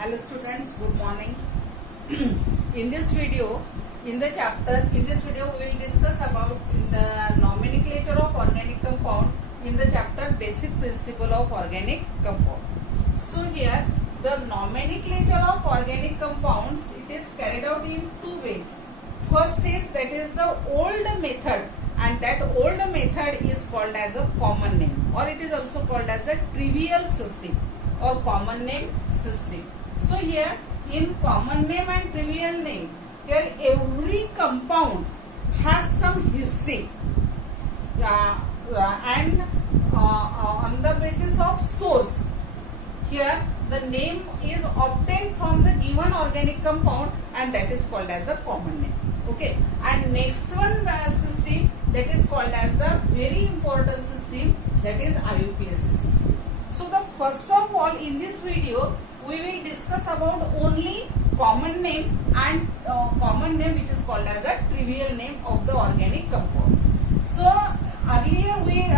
Hello students, good morning. In this video we will discuss about in the nomenclature of organic compound in the chapter basic principle of organic compound. So here the nomenclature of organic compounds, it is carried out in two ways. First is that is the old method, and that old method is called as a common name, or it is also called as the trivial system or common name system. So here in common name and trivial name, here every compound has some history and on the basis of source. Here the name is obtained from the given organic compound, and that is called as the common name. Okay, and next one system, that is called as the very important system, that is IUPAC system. So the first of all in this video we will discuss about only common name and common name which is called as a trivial name of the organic compound. So earlier we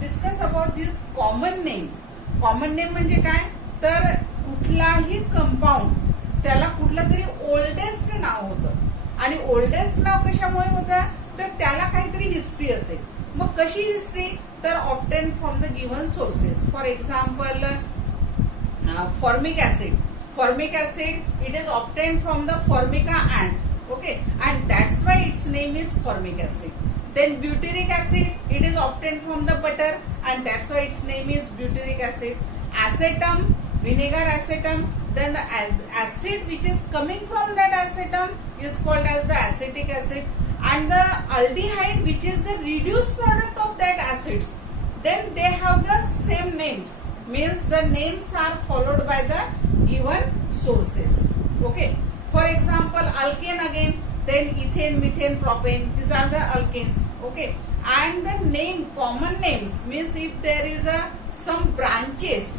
discuss about this common name. Common name म्हणजे काय, तर कुठलाही compound त्याला कुठलं तरी oldest नाव होतं, आणि oldest नाव कशामुळे होतं, तर त्याला काहीतरी हिस्ट्री असेल. मग कशी हिस्ट्री, तर obtain from the given sources. For example formic acid it is obtain from the Formica ant, okay, and that's why its name is formic acid. Then butyric acid, it is obtained from the butter, and that's why its name is butyric acid. Acetum, vinegar acetum, then the acid which is coming from that acetum is called as the acetic acid, and the aldehyde which is the reduced product of that acids, then they have the same names, means the names are followed by the given sources. Okay, for example alkane again, then ethane, methane, propane, these are the alkanes. Okay, and the name, common names, means if there is some branches,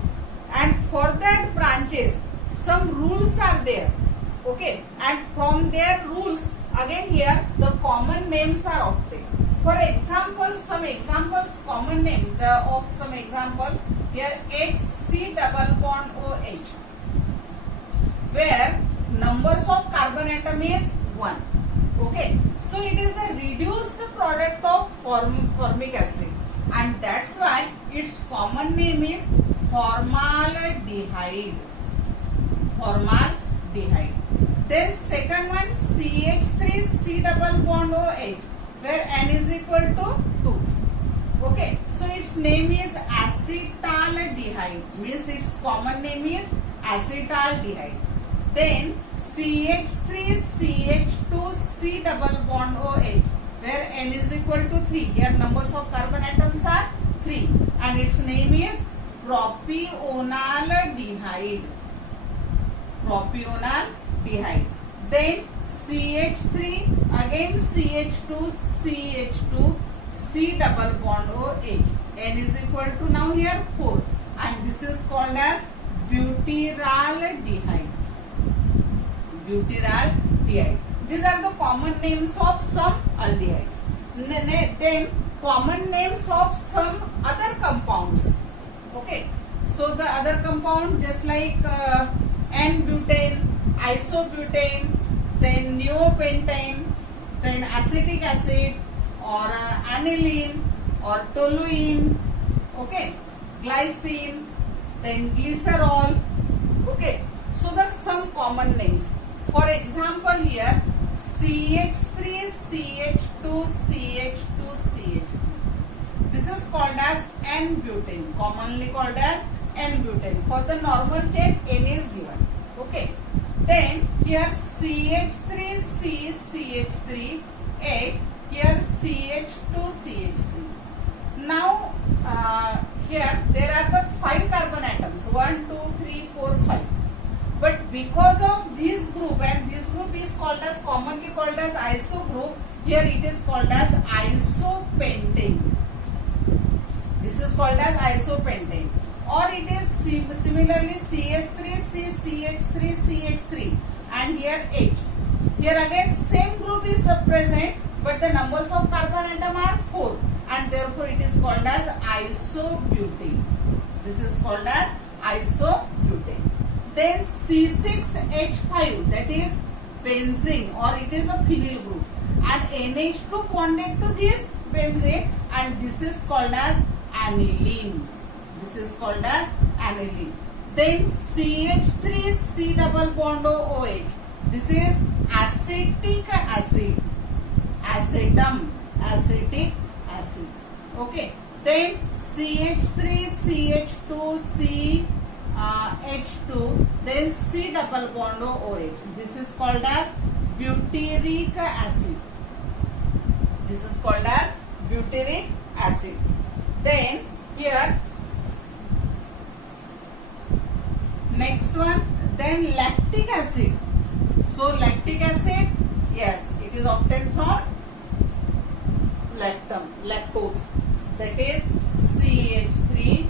and for that branches some rules are there. Okay, and from their rules again here the common names are obtained. For example, some examples, common name of some examples here, HC double bond OH, where numbers of carbon atom is 1. Okay, so it is the reduced product of formic acid, and that's why its common name is formaldehyde. Then second one, CH3C double bond OH, where N is equal to 2. Okay, so its name is acetaldehyde, means its common name is acetaldehyde. Then CH3CH2C double bond OH, where N is equal to 3. Here numbers of carbon atoms are 3, and its name is propionaldehyde. Then CH3 again CH2CH2C double bond OH, N is equal to now here 4, and this is called as butyraldehyde. These are the common names of some aldehydes. Then common names of some other compounds. Okay, so the other compound just like N-butane, isobutane, then neopentane, then acetic acid, or aniline, or toluene, okay, glycine, then glycerol. Okay, so that's some common names. For example here CH3CH2CH2CH3, this is called as N-butane, commonly called as N-butane. For the normal chain N is given. Okay, then here CH3CCH3H, here CH2CH3. Now here there are the 5 carbon atoms, 1 2 3 4 5. But because of this group, and this group is called as commonly called as iso group, here it is called as isopentane. This is called as isopentane. Or it is similarly CH3CCH3CH3, and here H. Here again same group is present, but the numbers of carbon atom are 4, and therefore it is called as isobutane. This is called as isobutane. Then C6H5, that is benzene, or it is a phenyl group, and NH2 bonded to this benzene, and this is called as aniline. This is called as aniline. Then CH3 C double bond OH. This is acetic acid. Acetum, acetic acid. Okay. Then CH3 CH2 C H2. Then C double bond OH. This is called as butyric acid. This is called as butyric acid. Then here next one, then lactic acid. So lactic acid, yes, it is obtained from lactose. That is CH3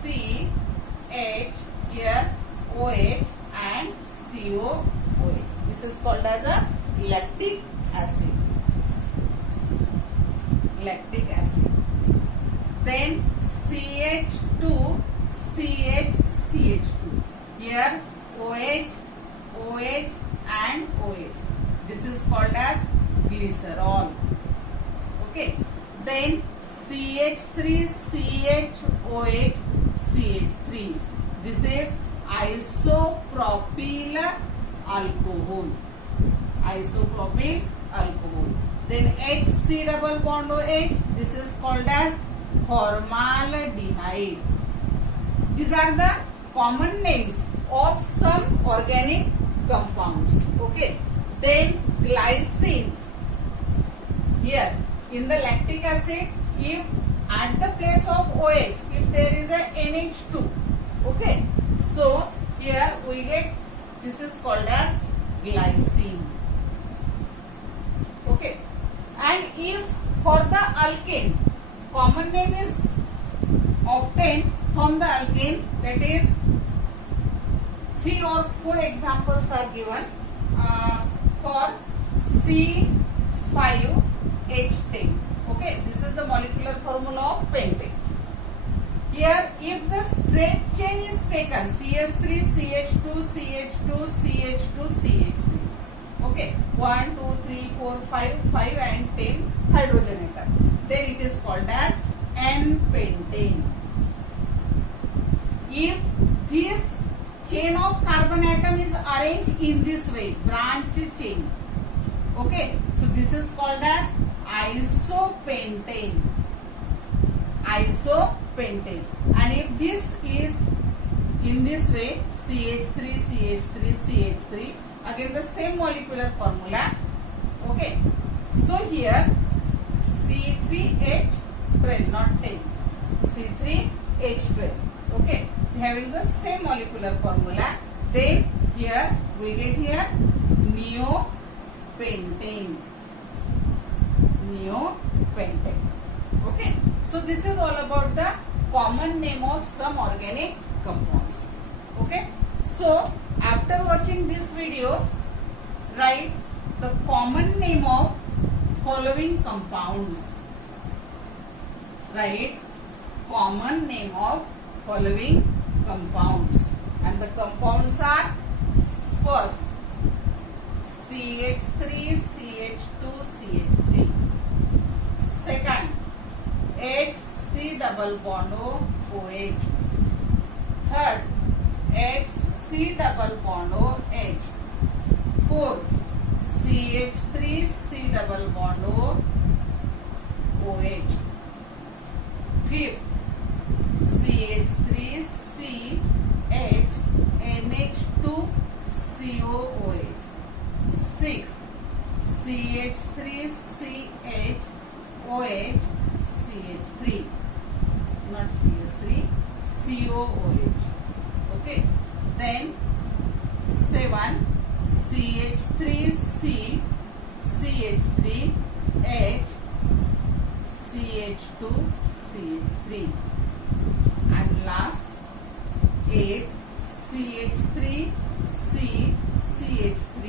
CH here OH and COOH. This is called as a lactic acid. Lactic acid. Then CH2 CH2. Here OH, OH and OH. This is called as glycerol. Okay. Then CH3 CHOH CH3. This is isopropyl alcohol. Isopropyl alcohol. Then HC double bond OH. This is called as formaldehyde. These are the common names of some organic compounds. Okay. Then glycine. Here in the lactic acid, if at the place of OH, if there is a NH2, okay. So here we get, this is called as glycine. Okay. And if for the alkane, common name is obtained from the alkane, that is 3 or 4 examples are given for C5H10. Okay, this is the molecular formula of pentane. Here, if the straight chain is taken, CH3, CH2, CH2, CH2, CH3. Okay, 1, 2, 3, 4, 5, 5 and 10 hydrogen atom. Then it is called as N-pentane. If this chain of carbon atom is arranged in this way, branch chain. Okay, so this is called as isopentane. Isopentane. And if this is in this way, CH3, CH3, CH3, again the same molecular formula. Okay, so here C3H12, not 10, C3H12. Okay, having the same molecular formula. Then here we get here neopentane. Neopentane. Okay, so this is all about the common name of some organic compounds. Okay, so after watching this video, write the common name of following compounds. Write common name of following compounds, and the compounds are: first CH3 CH2 CH3, second HC double bond OH, third HC double bond OH, fourth CH3 C double bond OH, fifth CH3 C H NH2 COOH, sixth CH3 CH OH CH3, not CH3, COOH. Okay, then 7 CH3 C CH3 H CH2 CH3, and last 8 CH3 C CH3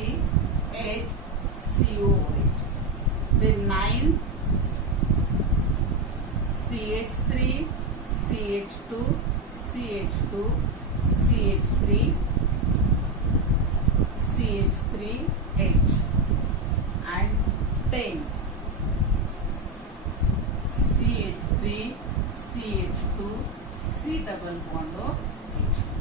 H COOH. Then 9 CH3 CH2 CH2 CH3 3 CH2 C double bond O H.